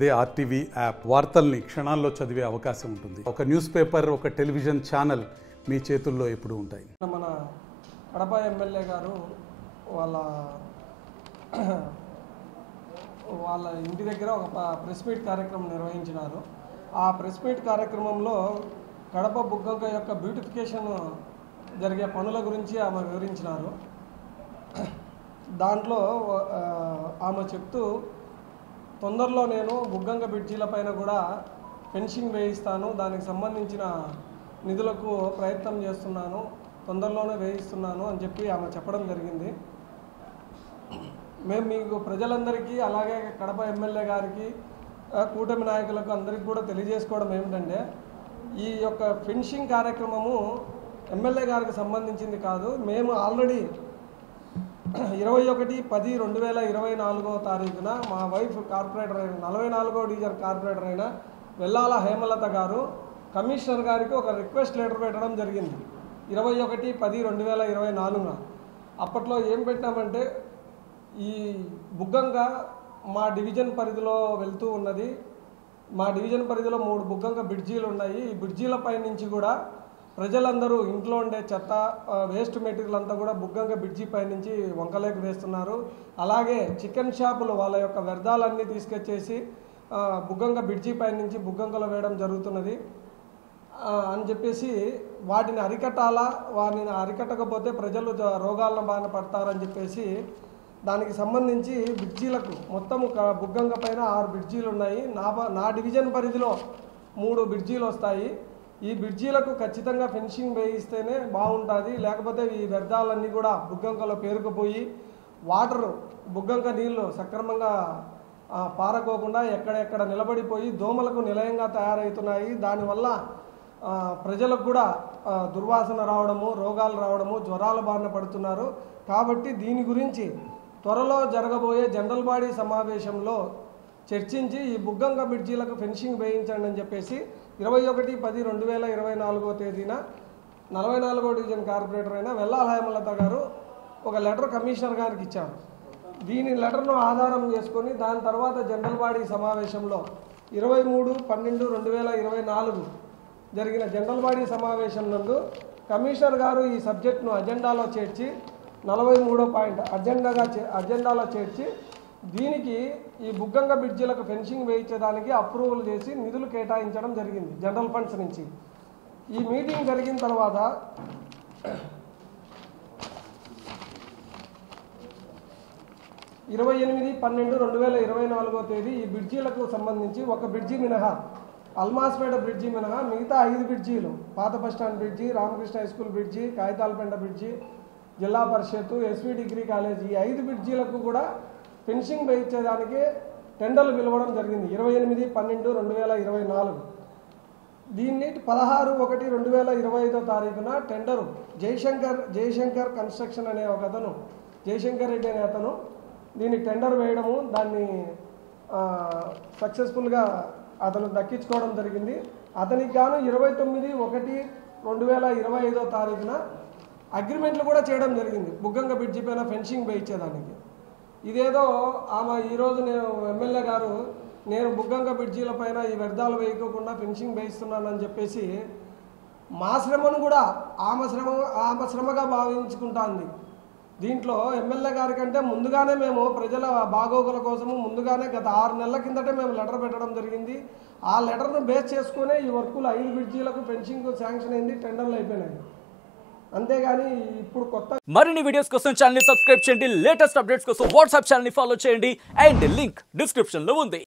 అదే RTV app వార్తల్ని క్షణాల్లో చదివే అవకాశం ఉంటుంది. ఒక న్యూస్ పేపర్, ఒక టెలివిజన్ ఛానల్ మీ చేతుల్లో ఎప్పుడూ ఉంటాయి. మన కడప ఎమ్మెల్యే గారు వాళ్ళ ఇంటి దగ్గర ఒక ప్రెస్ మీట్ కార్యక్రమం నిర్వహించినారు. ఆ ప్రెస్ మీట్ కార్యక్రమంలో కడప బుగ్గంక యొక్క బ్యూటిఫికేషన్ జరిగే పనుల గురించి ఆమె వివరించినారు. దాంట్లో ఆమె చెప్తూ, తొందరలో నేను బుగ్గంక బ్రిడ్జీలపైన కూడా ఫెన్సింగ్ వేయిస్తాను, దానికి సంబంధించిన నిధులకు ప్రయత్నం చేస్తున్నాను, తొందరలోనే వేయిస్తున్నాను అని చెప్పి ఆమె చెప్పడం జరిగింది. మేము మీకు ప్రజలందరికీ, అలాగే కడప ఎమ్మెల్యే గారికి, కూటమి నాయకులకు అందరికీ కూడా తెలియజేసుకోవడం ఏమిటంటే, ఈ యొక్క ఫెన్సింగ్ కార్యక్రమము ఎమ్మెల్యే గారికి సంబంధించింది కాదు. మేము ఆల్రెడీ 21/10/2024 మా వైఫ్ కార్పొరేటర్ అయిన 44వ డివిజన్ కార్పొరేటర్ అయిన వెల్లాల హేమలత గారు కమిషనర్ గారికి ఒక రిక్వెస్ట్ లెటర్ పెట్టడం జరిగింది 21/10/2024. అప్పట్లో ఏం పెట్టామంటే, ఈ బుగ్గంక మా డివిజన్ పరిధిలో వెళ్తూ ఉన్నది. మా డివిజన్ పరిధిలో 3 బుగ్గంక బ్రిడ్జీలు ఉన్నాయి. ఈ బ్రిడ్జీలపై నుంచి కూడా ప్రజలందరూ ఇంట్లో ఉండే చెత్త, వేస్ట్ మెటీరియల్ అంతా కూడా బుగ్గంక బ్రిడ్జి పై నుంచి వంకలేకి వేస్తున్నారు. అలాగే చికెన్ షాపులు వాళ్ళ యొక్క వ్యర్థాలన్నీ తీసుకొచ్చేసి బుగ్గంక బ్రిడ్జి పై నుంచి బుగ్గంకలో వేయడం జరుగుతున్నది అని చెప్పేసి, వాటిని అరికట్టాలా, వాటిని అరికట్టకపోతే ప్రజలు రోగాలను బారిన పడతారని చెప్పేసి, దానికి సంబంధించి బ్రిడ్జీలకు మొత్తము బుగ్గంక పైన 6 బ్రిడ్జీలు ఉన్నాయి. నా డివిజన్ పరిధిలో 3 బ్రిడ్జీలు వస్తాయి. ఈ బ్రిడ్జీలకు ఖచ్చితంగా ఫెన్సింగ్ వేయిస్తేనే బాగుంటుంది. లేకపోతే ఈ వ్యర్థాలన్నీ కూడా బుగ్గంకలో పేరుకుపోయి వాటర్ బుగ్గంక నీళ్లు సక్రమంగా పారకోకుండా ఎక్కడెక్కడ నిలబడిపోయి దోమలకు నిలయంగా తయారవుతున్నాయి. దానివల్ల ప్రజలకు కూడా దుర్వాసన రావడము, రోగాలు రావడము, జ్వరాల బారిన పడుతున్నారు. కాబట్టి దీని గురించి త్వరలో జరగబోయే జనరల్ బాడీ సమావేశంలో చర్చించి ఈ బుగ్గంక బ్రిడ్జీలకు ఫెన్సింగ్ వేయించండి అని చెప్పేసి 21/10/2024 44వ డివిజన్ కార్పొరేటర్ అయిన వెల్లాల హేమలత గారు ఒక లెటర్ కమిషనర్ గారికి ఇచ్చారు. దీని లెటర్ను ఆధారం చేసుకొని దాని తర్వాత జనరల్ బాడీ సమావేశంలో 23/12/2024 జరిగిన జనరల్ బాడీ సమావేశం నందు కమిషనర్ గారు ఈ సబ్జెక్టును అజెండాలో చేర్చి 43వ పాయింట్ అజెండాలో చేర్చి దీనికి ఈ బుగ్గంక బ్రిడ్జీలకు ఫెన్సింగ్ వేయించడానికి అప్రూవల్ చేసి నిధులు కేటాయించడం జరిగింది జనరల్ ఫండ్స్ నుంచి. ఈ మీటింగ్ జరిగిన తర్వాత 28/12/2024 ఈ బ్రిడ్జీలకు సంబంధించి ఒక బ్రిడ్జి మినహా, అల్మాస్పేట బ్రిడ్జి మినహా మిగతా 5 బ్రిడ్జీలు, పాత bus stand bridge, Ramakrishna high school bridge, Kagitalapenta bridge, Zilla Parishad, SV degree college, ఈ 5 బ్రిడ్జీలకు కూడా ఫెన్సింగ్ వేయించేదానికి టెండర్లు పిలవడం జరిగింది 28/12/2024. దీన్ని 16/1/2025 టెండరు జయశంకర్ కన్స్ట్రక్షన్ అనే ఒక అతను, జయశంకర్ రెడ్డి అనే అతను దీన్ని టెండర్ వేయడము, దాన్ని సక్సెస్ఫుల్గా అతను దక్కించుకోవడం జరిగింది. అతనికి గాను 29/1/2025 అగ్రిమెంట్లు కూడా చేయడం జరిగింది బుగ్గంక బ్రిడ్జి పైన ఫెన్సింగ్ వేయించేదానికి. ఇదేదో ఆమె ఈరోజు నేను ఎమ్మెల్యే గారు నేను బుగ్గంక బ్రిడ్జీల పైన ఈ వ్యర్థాలు వేయకోకుండా ఫెన్సింగ్ వేయిస్తున్నానని చెప్పేసి మా శ్రమను కూడా ఆమె శ్రమగా భావించుకుంటుంది. దీంట్లో ఎమ్మెల్యే గారి కంటే ముందుగానే మేము ప్రజల బాగోగుల కోసము ముందుగానే గత 6 నెలల కిందటే మేము లెటర్ పెట్టడం జరిగింది. ఆ లెటర్ను బేస్ చేసుకునే ఈ వర్కులు 5 బ్రిడ్జీలకు ఫెన్సింగ్ శాంక్షన్ అయింది, టెండర్లు అయిపోయినాయి. అంతేగాని ఇప్పుడు కొత్త మరిన్ని వీడియోస్ కోసం ఛానల్ ని సబ్స్క్రైబ్ చేయండి. లేటెస్ట్ అప్డేట్స్ కోసం వాట్సాప్ ఛానల్ ని ఫాలో చేయండి. అండ్ లింక్ డిస్క్రిప్షన్ లో ఉంది.